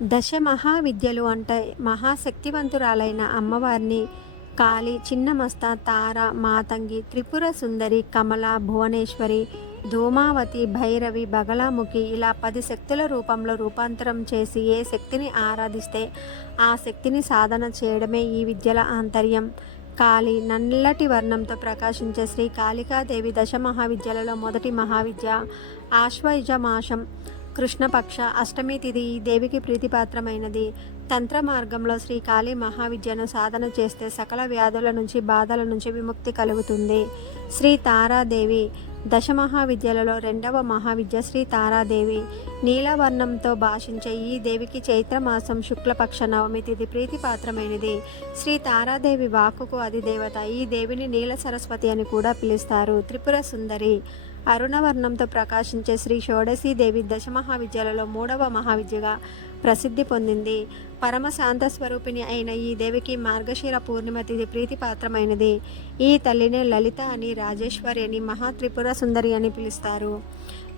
దశ మహావిద్యలు అంటే మహాశక్తివంతురాలైన అమ్మవారిని కాళి, చిన్నమస్త, తార, మాతంగి, త్రిపుర సుందరి, కమల, భువనేశ్వరి, ధూమావతి, భైరవి, బగలాముఖి ఇలా 10 శక్తుల రూపంలో రూపాంతరం చేసి ఏ శక్తిని ఆరాధిస్తే ఆ శక్తిని సాధన చేయడమే ఈ విద్యల ఆంతర్యం. కాళి నల్లటి వర్ణంతో ప్రకాశించే శ్రీ కాళికాదేవి దశ మహావిద్యలలో మొదటి మహావిద్య. ఆశ్వయుజ మాసం కృష్ణపక్ష అష్టమి తిథి ఈ దేవికి ప్రీతిపాత్రమైనది. తంత్ర మార్గంలో శ్రీ కాళీ మహావిద్యను సాధన చేస్తే సకల వ్యాధుల నుంచి, బాధల నుంచి విముక్తి కలుగుతుంది. శ్రీ తారాదేవి దశ మహావిద్యలలో రెండవ మహావిద్య శ్రీ తారాదేవి. నీలవర్ణంతో భాషించే ఈ దేవికి చైత్రమాసం శుక్లపక్ష నవమి తిథి ప్రీతిపాత్రమైనది. శ్రీ తారాదేవి వాక్కుకు అధిదేవత. ఈ దేవిని నీల సరస్వతి అని కూడా పిలుస్తారు. త్రిపుర సుందరి అరుణవర్ణంతో ప్రకాశించే శ్రీ షోడశీదేవి దశ మహావిద్యలలో మూడవ మహావిద్యగా ప్రసిద్ధి పొందింది. పరమ శాంత స్వరూపిణి అయిన ఈ దేవికి మార్గశిర పూర్ణిమ తిథి ప్రీతిపాత్రమైనది. ఈ తల్లినే లలిత అని, రాజేశ్వరి అని, మహాత్రిపుర సుందరి అని పిలుస్తారు.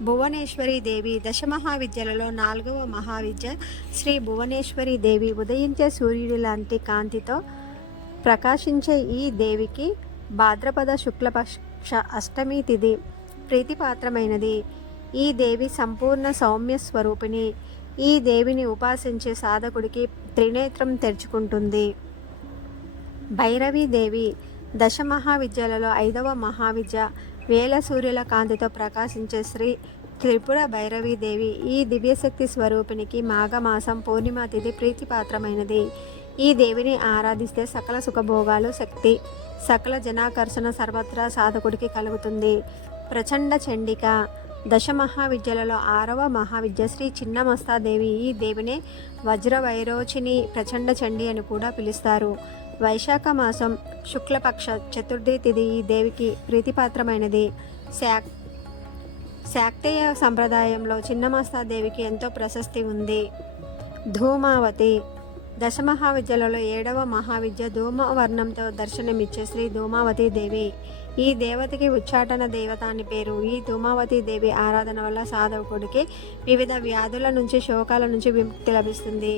భువనేశ్వరి దేవి దశ మహావిద్యలలో నాలుగవ మహావిద్య. శ్రీ భువనేశ్వరి దేవి ఉదయించే సూర్యుడి లాంటి కాంతితో ప్రకాశించే ఈ దేవికి భాద్రపద శుక్లపక్ష అష్టమి తిథి ప్రీతిపాత్రమైనది. ఈ దేవి సంపూర్ణ సౌమ్య స్వరూపిణి. ఈ దేవిని ఉపాసించే సాధకుడికి త్రినేత్రం తెరుచుకుంటుంది. భైరవీ దేవి దశ మహావిద్యలలో ఐదవ మహావిద్య. వేల సూర్యుల కాంతితో ప్రకాశించే శ్రీ త్రిపుర భైరవీ దేవి ఈ దివ్యశక్తి స్వరూపిణికి మాఘమాసం పూర్ణిమ తిథి ప్రీతిపాత్రమైనది. ఈ దేవిని ఆరాధిస్తే సకల సుఖభోగాలు, శక్తి, సకల జనాకర్షణ సర్వత్రా సాధకుడికి కలుగుతుంది. ప్రచండ చండిక దశ మహావిద్యలలో ఆరవ మహావిద్య శ్రీ చిన్నమస్తాదేవి. ఈ దేవినే వజ్రవైరోచిని, ప్రచండ చండి అని కూడా పిలుస్తారు. వైశాఖ మాసం శుక్లపక్ష చతుర్థి తిథి ఈ దేవికి ప్రీతిపాత్రమైనది. శాక్తేయ సంప్రదాయంలో చిన్నమస్తాదేవికి ఎంతో ప్రశస్తి ఉంది. ధూమావతి దశ మహావిద్యలలో ఏడవ మహావిద్య. ధూమవర్ణంతో దర్శనమిచ్చే శ్రీ ధూమావతి దేవి. ఈ దేవతకి ఉచ్చాటన దేవత అని పేరు. ఈ ధూమావతి దేవి ఆరాధన వల్ల సాధకుడికి వివిధ వ్యాధుల నుంచి, శోకాల నుంచి విముక్తి లభిస్తుంది.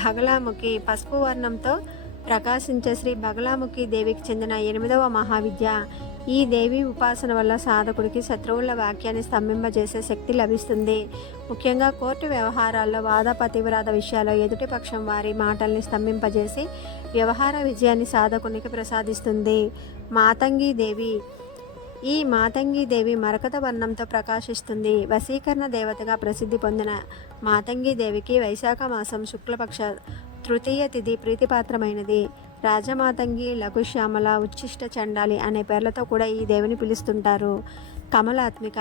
బగలాముఖి పసుపు వర్ణంతో ప్రకాశించే శ్రీ బగలాముఖి దేవికి చెందిన 8వ మహావిద్య. ఈ దేవి ఉపాసన వల్ల సాధకుడికి శత్రువుల వాక్యాన్ని స్తంభింపజేసే శక్తి లభిస్తుంది. ముఖ్యంగా కోర్టు వ్యవహారాల్లో వాద ప్రతివాద విషయాల్లో ఎదుటి పక్షం వారి మాటల్ని స్తంభింపజేసి వ్యవహార విజయాన్ని సాధకునికి ప్రసాదిస్తుంది. మాతంగి దేవి ఈ మాతంగి దేవి మరకత వర్ణంతో ప్రకాశిస్తుంది. వశీకరణ దేవతగా ప్రసిద్ధి పొందిన మాతంగి దేవికి వైశాఖ మాసం శుక్లపక్ష తృతీయ తిథి ప్రీతిపాత్రమైనది. రాజమాతంగి, లఘుశ్యామల, ఉచ్ఛిష్ట చండాలి అనే పేర్లతో కూడా ఈ దేవిని పిలుస్తుంటారు. కమలాత్మిక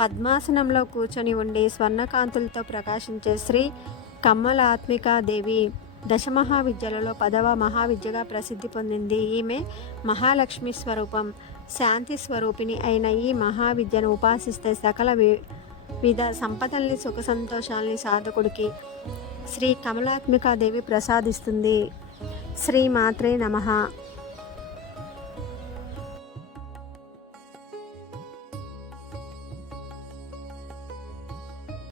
పద్మాసనంలో కూర్చొని ఉండి స్వర్ణకాంతులతో ప్రకాశించే శ్రీ కమలాత్మిక దేవి దశ మహావిద్యలలో 10వ మహావిద్యగా ప్రసిద్ధి పొందింది. ఈమె మహాలక్ష్మి స్వరూపం. శాంతి స్వరూపిణి అయిన ఈ మహావిద్యను ఉపాసిస్తే సకల విధ సంపదల్ని, సుఖ సంతోషాల్ని సాధకుడికి శ్రీ కమలాత్మికాదేవి ప్రసాదిస్తుంది. శ్రీ మాత్రే నమః.